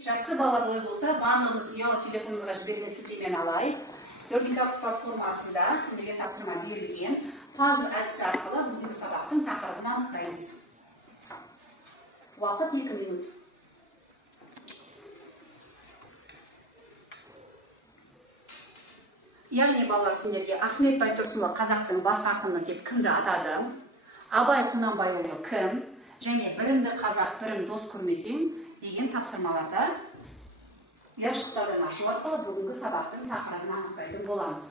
Жақсы балалар, ой болса, барлығымыз ұялы телефонымызға жіберген сілтемені алайық. 4-х платформасында сіздерге тапсырма берілген пазл әдісі арқылы бүгінгі сабақтың тақырыбын анықтаймыз. Уақыт 2 минут. Яғни балалар, сендерге Ахмет Байтұрсынұлы қазақтың бас ақыны деп кімді атады? Абай Құнанбайұлы кім? Және бірімді қазақ, бірім дос көрмесең деген тапсырмаларда ұяшықтардан ашу арқылы бүгінгі сабақтың тақырыбын анықтайтын боламыз.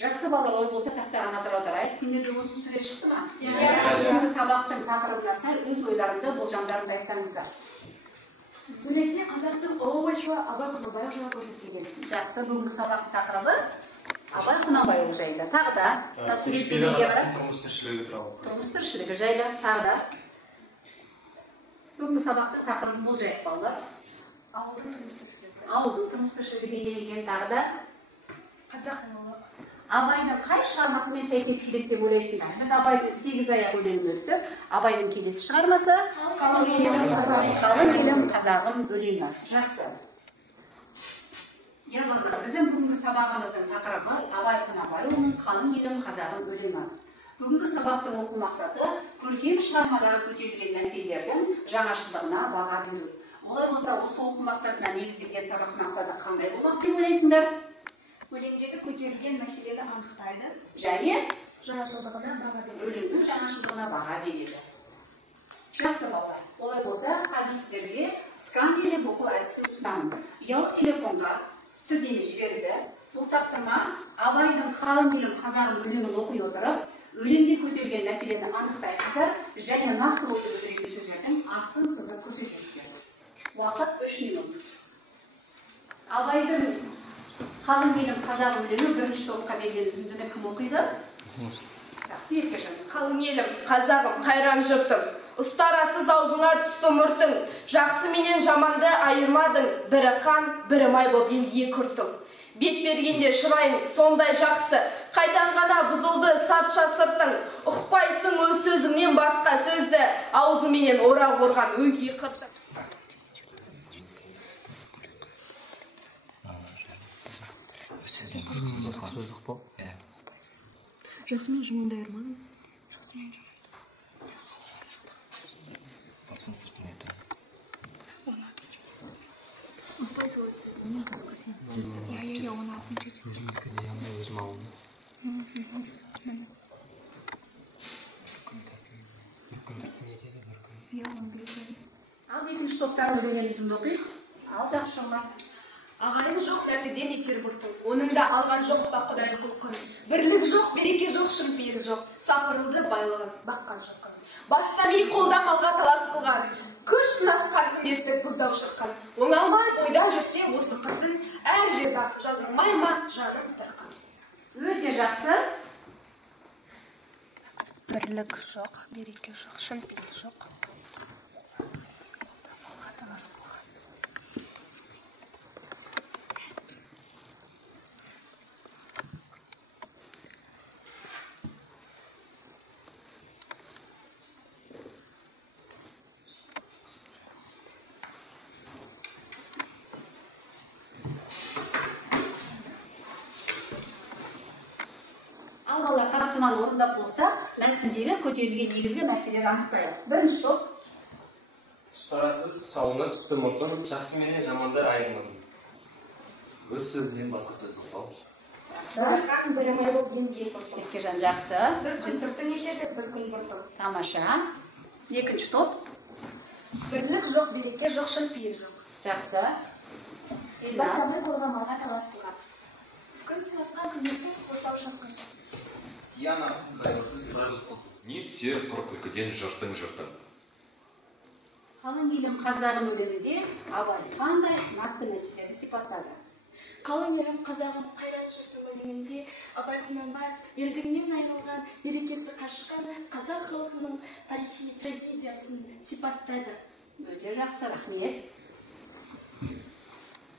Жақсы балалар, ой болса тақтаға назар аударайық. Сендерде осы сурет шықты ма? Бүгінгі сабақтың тақырыбына сай өз ойларыңды, болжамдарыңды айтсаңыздар. Суретте қазақтың ұлы ойшылы Абай Құнанбайұлы жайлы көрсетілген. Жақсы, бүгінгі сабақтың тақырыбы Абай Құнанбайұлы жайлы. Тағы да суретте неге қарап? Тұрмыс тіршілігі жайлы. Тағы да бүгінгі сабақтың тақырыбын болжайық балалар. Ауылдың тұрмыс тіршілігі. Ауылдың тұрмыс тіршілігі бейнеленген. Тағы да Қазақылық. Абайдың қай шығармасымен сәйкес келеді деп ойлайсыңдар? Біз Абайдың 8 аяқ өлеңін өттік. Абайдың келесі шығармасы Қалың елім қазағым өлеңі. Жақсы. Иә балалар, біздің бүгінгі сабағымыздың тақырыбы Абай Құнанбайұлының Қалың елім қазағым өлеңі. Бүгінгі сабақтың оқу мақсаты көркем шығармадағы көтерілген мәселелердің жаңашылдығына баға беру. Олай болса, осы оқу мақсатына негізделген сабақ мақсаты қандай болмақ деп ойлайсыңдар? Өлеңдегі көтерілген мәселені анықтайды. Және жаңашылдығына баға береді. Өлеңнің жаңашылдығына баға береді. Жақсы балалар. Олай болса, қазір сіздерге сканерлеп оқу әдісі ұсынамын. Ұялы телефонға сілтеме жіберді. Бұл тапсырма Абайдың Қалың елім қазағым өлеңін оқи отырып, өлеңде көтерілген мәселені анықтайсыздар және нақты ойды білдіретін сөздердің астын сызып көрсетесіздер. Уақыт 3 минут. Абайдың Қалың елім қазағым өлеңі бірінші топқа берген үзіндіні кім оқиды? Жақсы, Еркежан. Қалың елім қазағым қайран жұртым, ұстарасыз аузыңа түсті мұртың, жақсы менен жаманды айырмадың, бірі қан, бірі май боп енді екі ұртың. Бет бергенде шырайың сондай жақсы, қайдан ғана бұзылды сартша сыртың, ұқпайсың өз сөзіңнен басқа сөзді, аузыменен орап орған өңкей қыртың. Жасымен жаманды айырмадың? Жасымен ұқпайсың өз сөзіңнен басқа сөзді. Я, оны алтыншы сөз. Өзімдікі де яғни өзім ауылды. Бір күндікті не деді, бір күн. Я, оны білген. Ал екінші топтағы өлеңнен үзінді оқиық. Ал жақсы шыңға. Ағайын жоқ нәрседен етер бұртың, оныңда алған жоқ па құдай құлқын. Бірлік жоқ, береке жоқ, шын-пейіл жоқ, сапырылды байлығын, баққан жоқын. Бастамай қолдан малға талас қылған, күш сынасқан күндестік бұздау шыққан. Оңалмай ойда жүрсе осы қырдың, әр жерді жазылмай ма жаным тырқын. Өте жақсы. Бірлік жоқ, береке жоқ, шын-пейіл жоқ. Малға талас қылған. Балалар тапсырманы орындап болса, мәтіндегі көтерілген негізгі мәселелерді анықтайық. Бірінші топ. Ұстарасыз сауына түсті мұртын, жақсы менен жаманды айырмадың. Өз сөзінен басқа сөзді ұқпау. Жақсы. Бірі май болып енді екі ұртың. Еркежан жақсы. Бір күн тұрсың етеді, бір күн бұртың. Тамаша. Екінші топ. Бірлік жоқ, береке жоқ, шын-пейіл жоқ. Жақсы. Бастамай қолға малға талас қылған. Күн сынасқан күндестік қостау шыққан. Дианасыз, қайғысыз, қайғысыз. Не түсер құр күлкіден жыртың. Қалың елім қазағым өлеңінде Абай қандай нақты мәселелерді сипаттады? Қалың елім қазағым қайран жұртым өлеңінде Абай Құнанбаев елдігінен айырылған, берекесі қашқан қазақ халқының тарихи трагедиясын сипаттады. Өте жақсы, рахмет.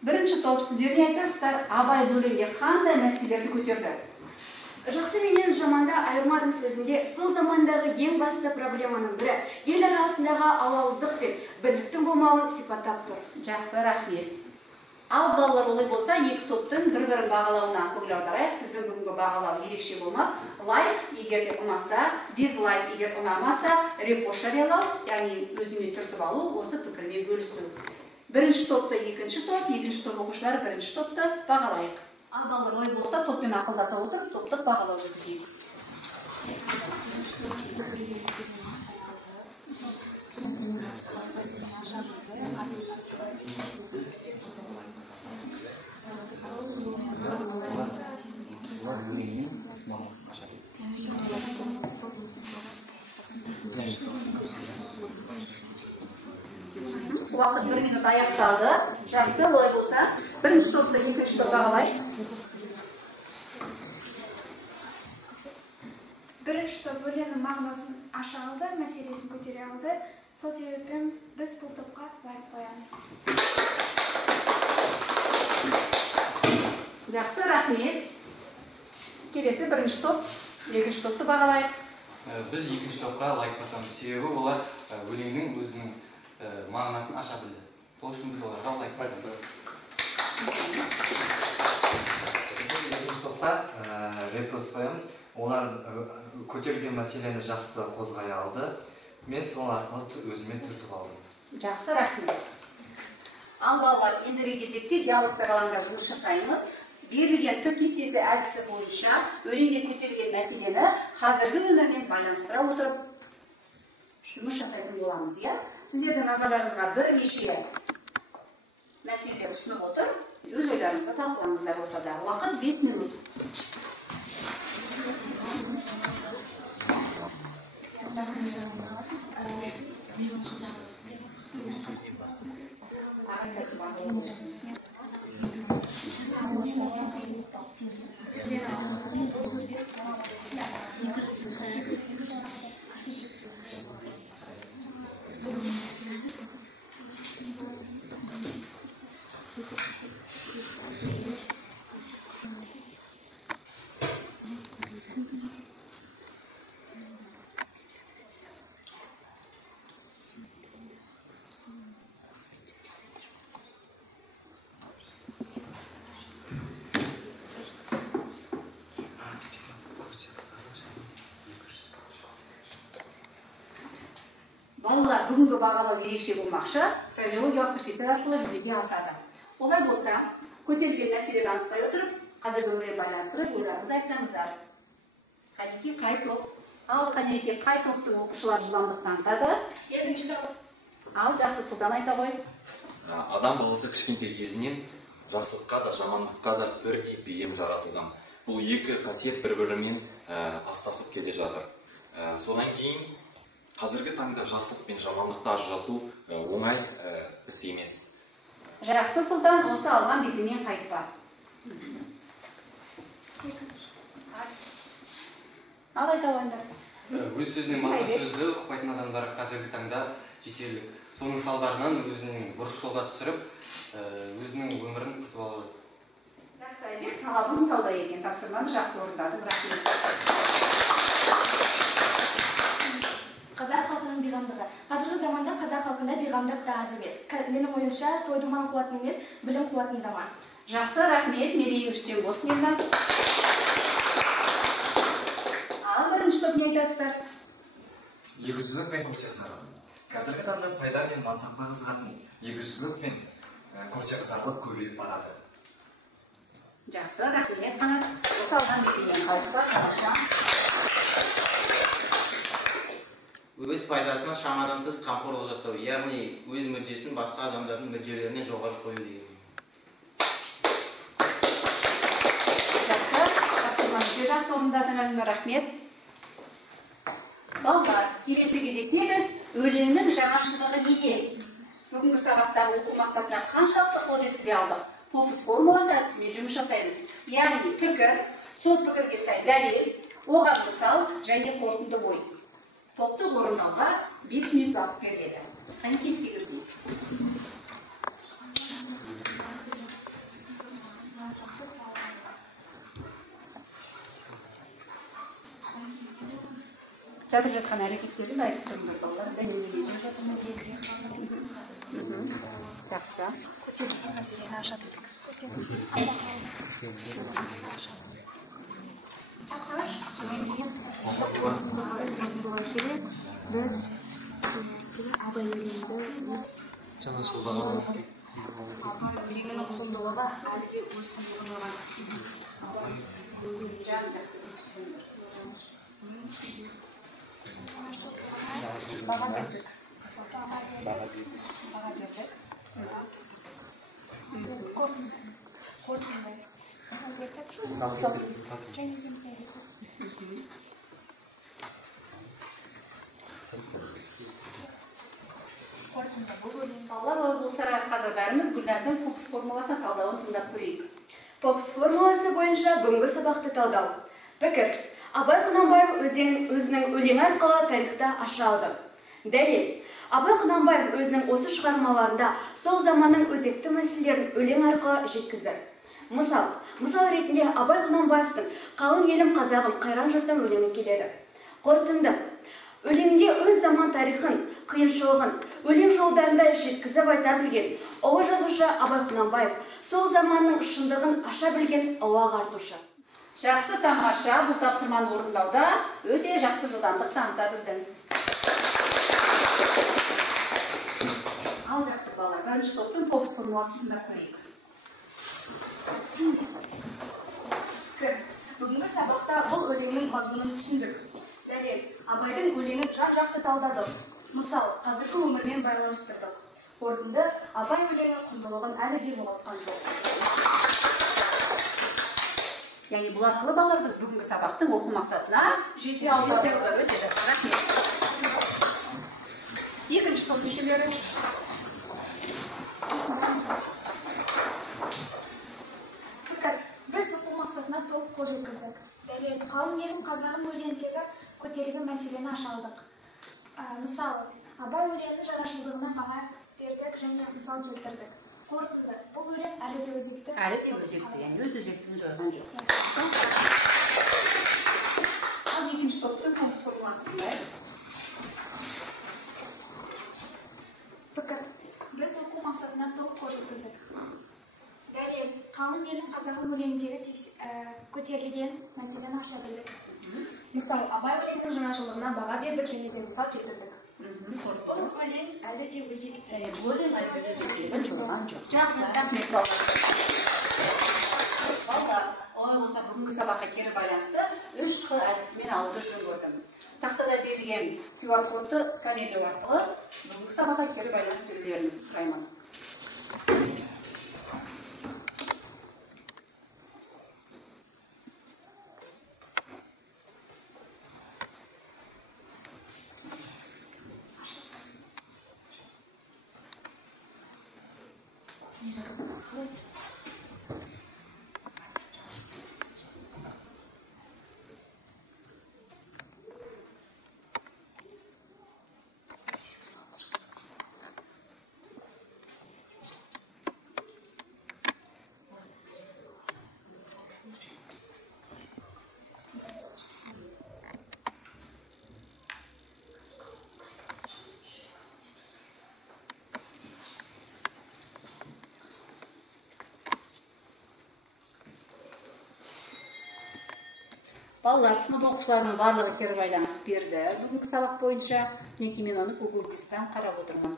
Бірінші топ, сіздерге айтасыздар, Абай өлеңінде қандай мәселелерді көтерді? Жақсы менен жаманда айырмадың сөзінде сол замандағы ең басты проблеманың бірі ел арасындағы алауыздық пен бірліктің болмауын сипаттап тұр. Жақсы, рахмет. Ал балалар олай болса, екі топтың бір-бірін бағалауына көңіл аударайық. Біздің бүгінгі бағалау ерекше болмақ. Лайк егер де ұнаса, дизлайк егер ұнамаса, репост жариялау, яғни өзіме түртіп алу, осы пікірмен бөлісу. Бірінші топты екінші топ, екінші топ оқушылары бірінші топты бағалайық. Ал балалар олай болса, топпен ақылдаса отырып, топтық бағалау жүргізейік. Уақыт 1 минут аяқталды. Жақсы, олай болса, бірінші топты екінші топ бағалайық. Бірінші топ өлеңнің мағынасын аша алды, мәселесін көтере алды. Сол себеппен біз бұл топқа лайк қоямыз. Жақсы, рахмет. Келесі бірінші топ, екінші топты бағалайық. Біз екінші топқа лайк басамыз. Себебі олар өлеңнің өзінің мағынасын аша білді. Сол үшін біз оларға лайк басамыз. Екінші топқа репост қоямын. Олар көтерілген мәселені жақсы қозғай алды. Мен сол арқылы өзіме түртіп алдым. Жақсы, рахмет. Ал балалар, ендігі кезекте диалогтар алаңында жұмыс жасаймыз. Берілген түп кестесі әдісі бойынша өлеңде көтерілген мәселені қазіргі өмірмен байланыстыра отырып жұмыс жасайтын боламыз, иә? Сіздердің назарларыңызға бірнеше мәселелер ұсынып отыр. Өз ойларыңызды талқылаңыздар ортада. Уақыт 5 минут. Балалар, бүгінгі бағалау ерекше болмақшы, фразеологиялық тіркестер арқылы жүзеге асады. Олай болса, көтерілген мәселені анықтай отырып, қазіргі өмірмен байланыстырып, ойларыңызды айтсаңыздар. Қанеке қай топ? Ал Қанеке қай топтың оқушылар жылдамдық танытады? Екінші топ. Ал жақсы, Сұлтан айта ғой. Адам баласы кішкентай кезінен жақсылыққа да жамандыққа да бірдей бейім жаратылған. Бұл екі қасиет бір-бірімен астасып келе жатыр. Содан кейін қазіргі таңда жақсылық пен жамандықты ажырату оңай іс емес. Жақсы, Сұлтан, осы алған бетінен қайтпа. Ал айта ойындар. Өз сөзінен басқа сөзді ұқпайтын адамдар қазіргі таңда жетерлік. Соның салдарынан өзінің бұрыс жолға түсіріп, өзінің өмірін құртып алады. Жақсы, Айбек, талабың тауда екен. Тапсырманы жақсы орындадың. Рахмет. Қазақ халқының бейғамдығы. Қазіргі заманда қазақ халқында бейғамдық та аз емес. Менің ойымша, той думан қуатын емес, білім қуатын заман. Жақсы, рахмет. Мерейің үштен болсын елназ. Ал бірінші топ не айтасыздар? Егізшілік пен көрсетсарлық. Қазіргі таңда пайда мен мансапқа қызығатын егізшілік пен көрсетсарлық көбейіп барады. Жақсы, рахмет. Қанат, осы алған бетінен қайтпа. Қанатжан. Өз пайдасына шамадан тыс қамқорлық жасау, яғни өз мүддесін басқа адамдардың мүдделеріне жоғары қою деген. Жақсы, тапсырманы жақсы орындадың, рахмет. Балдар, келесі кезекте біз өлеңнің жаңашылдығы неде? Бүгінгі сабақтағы оқу мақсатына қаншалықты қол жеткізе алдық? Попус формуласы әдісімен жұмыс жасаймыз. Яғни пікір, сол пікірге сай дәлел, оған мысал және қорытынды ой. Топты орындауға 5 минут уақыт беріледі. Қане кеске кірсін. Жазып жатқан әрекеттерін айтып тұрыңдар балалар. Жақсы. Көтерілген мәселені ашады. Біз абай өлеңді өз жаңашылдығы абай өлеңінің құндылығы әлде өз құндылығын баға бердік. Қорытынды. Және де мысал Балалар, ой болса, қазір бәріміз Гүлназым Попус формуласын талдауын тыңдап көрейік. Попус формуласы бойынша бүгінгі сабақты талдау. Пікір. Абай Құнанбаев өзінің өлең арқылы тарихта аша алды. Дәлел. Абай Құнанбаев өзінің осы шығармаларында сол заманның өзекті мәселелерін өлең арқылы жеткізді. Мысал ретінде Абай Құнанбаевтың «Қалың елім қазағым, қайран жұртым» өлеңі келеді. Қорытынды. Өлеңде өз заман тарихын, қиыншылығын, өлең жолдарында жеткізіп айта білген ұлы жазушы Абай Құнанбаев сол заманның шындығын аша білген ұлы ағартушы. Жақсы, тамаша, бұл тапсырманы орындауда өте жақсы жылдамдық таныта білдің. Ал жақсы балалар, бірінші топтың Попус формуласын тыңдап көрейік. Бүгінгі сабақта бұл өлеңнің мазмұнын түсіндік. Дәлел, Абайдың өлеңін жан-жақты талдадық. Мысал, қазіргі өмірмен байланыстырдық. Қорытынды, Абай өлеңінің құндылығын әлі де жоғалтқан жоқ. Яғни бұл арқылы балалар біз бүгінгі сабақтың оқу мақсатына жете алдық. Өте жақсы, рахмет. Екінші топ мүшелері. Біз оқу мақсатына толық қол жеткіздік. Дәлел, қалың елім қазағым өлеңдегі көтерілген мәселені аша алдық. Мысалы, Абай өлеңінің жаңашылдығына баға бердік және мысал келтірдік. Қорытынды, бұл өлең әлі де өзекті. Әлі де өзекті, яғни өз өзектігін жойған жоқ. Ал екінші топтың Попус формуласын тыңдайық. Пікір, біз оқу мақсатына толық қол жеткіздік. Дәлел, қалың елім қазағым өлеңдегі көтерілген мәселені аша білдік. Мысалы, Абай өлеңінің жаңашылдығына баға бердік және де мысал келтірдік. Бұл өлең әлі де өзекті. Бұл өлең әлі де өзектігін жойған жоқ. Жақсы, рахмет балалар. Балалар, олай болса бүгінгі сабаққа кері байланысты 3Q әдісімен алуды жөн көрдім. Тақтада берілген QR кодты сканерлеу арқылы бүгінгі сабаққа кері байланыс берулеріңізді сұраймын. Балалар, сынып оқушыларының барлығы кері байланыс берді. Бүгінгі сабақ бойынша неке мен оны Google Дисктен қарап отырмын.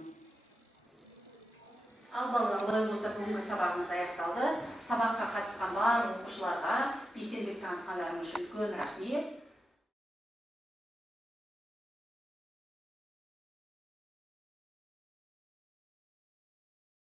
Ал балалар, олай болса бүгінгі сабағымыз аяқталды. Сабаққа қатысқан барлық оқушыларға белсенділік танытқандарыңыз үшін үлкен рахмет.